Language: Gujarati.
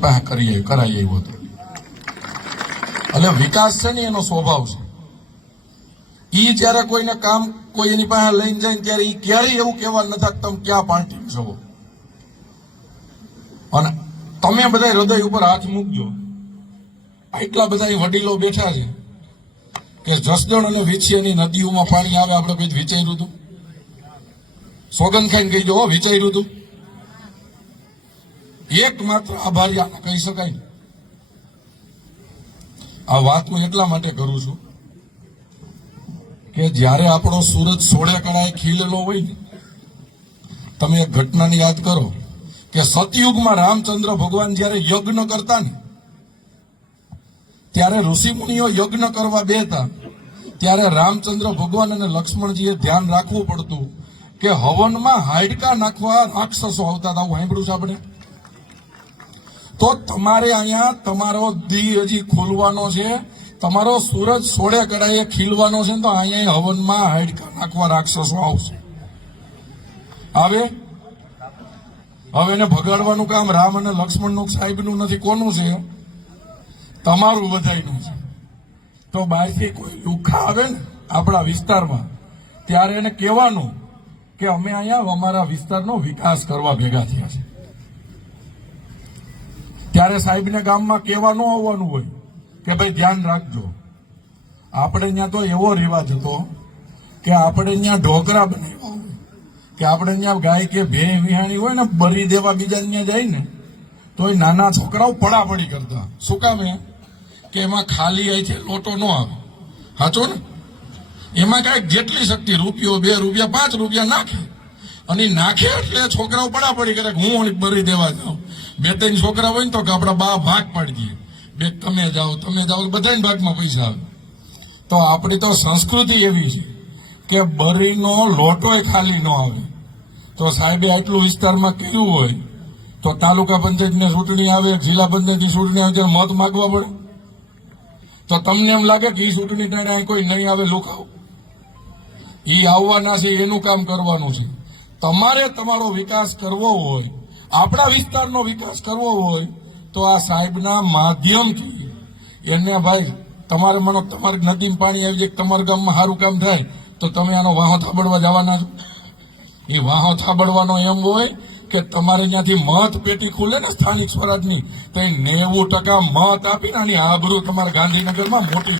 કરાઈ આવ્યો હતો. એટલે વિકાસ છે ને એનો સ્વભાવ છે. ઈ જયારે કોઈને કામ કોઈ એની પાસે લઈને જાય ત્યારે ઈ ક્યારેય એવું કહેવા નથી તમે ક્યાં પાર્ટી છો. અને તમે બધા હૃદય ઉપર હાથ મૂકજો. આટલા બધા વડીલો બેઠા છે કે જસદણ અને વિછિયાની નદીઓમાં પાણી આવે આપણે કોઈ વિચાર્યું હતું? સોગંદ ખાઈને કહી દો વિચાર્યું હતું? એક માત્ર આભારી આને કહી શકાય ને. આ વાત હું એટલા માટે કરું છું કે જ્યારે આપણો સૂરજ સોળે કળાએ ખીલેલો હોય ને, તમે એક ઘટનાની યાદ કરો કે સતયુગમાં રામચંદ્ર ભગવાન જયારે યજ્ઞ કરતા ને, ત્યારે ઋષિમુનિઓ યજ્ઞ કરવા બેતા ત્યારે રામચંદ્ર ભગવાન અને લક્ષ્મણજીએ ધ્યાન રાખવું પડતું કે હવનમાં હાડકા નાખવા રાક્ષસો આવતા હતા. સાંભળ્યું છે આપણે? તો તમારે અહીંયા તમારો દી હજી ખોલવાનો છે, તમારો સૂરજ સોળે કળાએ ખીલવાનો છે, તો અહીંયા હવનમાં હાડકા નાખવા રાક્ષસો આવશે. આવે હવે એને ભગાડવાનું કામ રામ અને લક્ષ્મણનું સાહેબનું નથી, કોનું છે? તમારું બધાયનું છે. તો બહારથી કોઈ લુખા આવે ને આપણા વિસ્તારમાં, ત્યારે એને કહેવાનું કે અમે અહીંયા અમારા વિસ્તારનો વિકાસ કરવા ભેગા થયા છે. ત્યારે સાહેબને ગામમાં કહેવાનું આવવાનું હોય કે ભાઈ ધ્યાન રાખજો. આપણે ત્યાં તો એવો રિવાજ હતો કે આપણે ત્યાં ઢોકરા બનાવ્યા હોય કે આપણે ત્યાં ગાય કે ભેં વિહાણી હોય ને બરી દેવા બીજા ત્યાં જાય ને તો એ નાના છોકરાઓ પડાપડી કરતા. શું કામ? કે એમાં ખાલી અહીંથી લોટો ન આવે. સાચો ને? એમાં કાંઈક જેટલી શક્તિ, રૂપિયો 2 રૂપિયા 5 રૂપિયા નાખે, અને નાખે એટલે છોકરાઓ પડાપડી કરે કે હું બરી દેવા જાઉં. 2-3 છોકરા હોય ને તો કે આપણા બા ભાગ પાડી દઈએ, બે તમે જાઓ બધાને ભાગમાં પૈસા આવે. તો આપણી તો સંસ્કૃતિ એવી છે કે બરીનો લોટો ખાલી ન આવે. તો સાહેબે આટલું વિસ્તારમાં કર્યું હોય તો તાલુકા પંચાયતની ચૂંટણી આવે, જિલ્લા પંચાયતની ચૂંટણી આવે ત્યારે મત માગવા પડે. તો તમને એમ લાગે કે એ ચૂંટણી ટાણે કોઈ નહીં આવે લુખાવ? એ આવવાના છે, એનું કામ કરવાનું છે. તમારે તમારો વિકાસ કરવો હોય, આપણા વિસ્તારનો વિકાસ કરવો હોય, તો આ સાહેબના માધ્યમથી એને ભાઈ તમારે મને તમારી નદીમાં પાણી આવી જાય, તમારા ગામમાં સારું કામ થાય તો તમે આનો વાહો થાબડવા જવાના છો? એ વાહો થાબડવાનો એમ હોય કે તમારે ત્યાંથી મત પેટી ખુલે ને સ્થાનિક સ્વરાજની, તો 90% મત આપીને આની આબરૂ તમારા ગાંધીનગરમાં મોટી